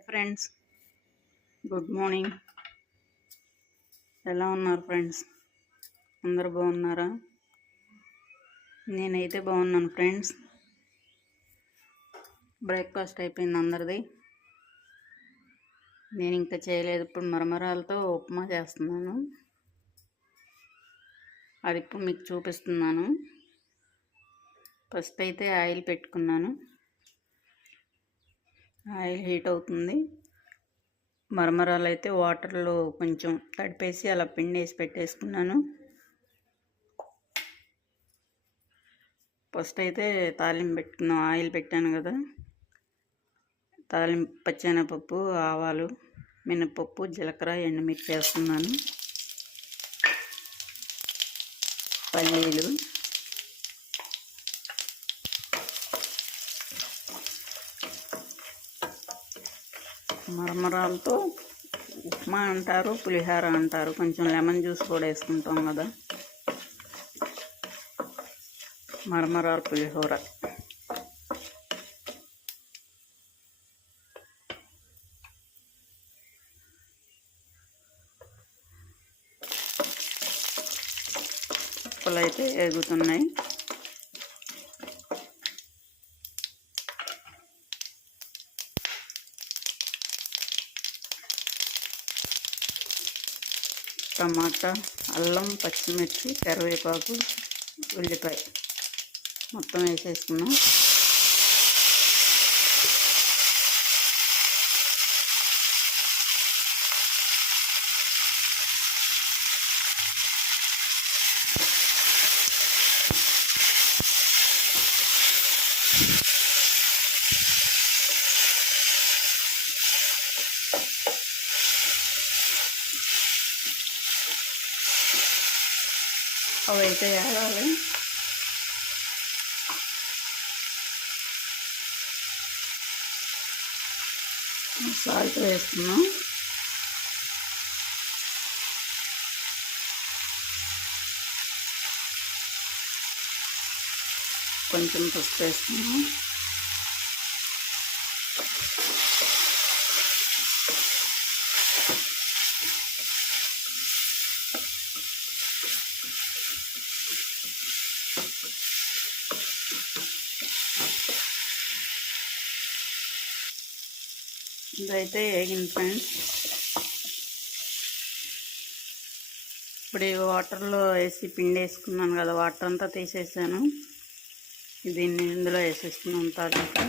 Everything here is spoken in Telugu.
Hi friends, good morning. ఎలా ఉన్నారు ఫ్రెండ్స్? అందరు బాగున్నారా? నేనైతే బాగున్నాను ఫ్రెండ్స్. బ్రేక్ఫాస్ట్ అయిపోయింది అందరిది. నేను ఇంకా చేయలేదు. ఇప్పుడు మరమరాలతో ఉప్మా చేస్తున్నాను. అది ఇప్పుడు మీకు చూపిస్తున్నాను. ఫస్ట్ అయితే ఆయిల్ పెట్టుకున్నాను. ఆయిల్ హీట్ అవుతుంది. మరమరాలు అయితే వాటర్లో కొంచెం తడిపేసి అలా పిండేసి పెట్టేసుకున్నాను. ఫస్ట్ అయితే తాలింపు పెట్టుకున్నాను. ఆయిల్ పెట్టాను కదా, తాలింపు పచ్చెనగపప్పు, ఆవాలు, మినపప్పు, జీలకర్ర, ఎండుమిర్చి వేస్తున్నాను. పల్లీలు, మరమరాలతో ఉప్మా అంటారు, పులిహోర అంటారు. కొంచెం లెమన్ జ్యూస్ కూడా వేసుకుంటాం కదా. మరమరాలు పులిహోర. ఉప్పులు అయితే ఎగుతున్నాయి. టమాటా, అల్లం, పచ్చిమిర్చి, కరివేపాకు, ఉల్లిపాయ మొత్తం వేసేసుకున్నాం. అవి అయితే వేయాలి. సాల్ట్ వేస్తున్నాం. కొంచెం పసుపు వేస్తున్నాం. ఇదైతే వేగింది ఫ్రెండ్స్. ఇప్పుడు ఈ వాటర్లో వేసి పిండి వేసుకున్నాను కదా, వాటర్ అంతా తీసేసాను. దీన్ని ఇందులో వేసేసుకున్నాం తాలింపు.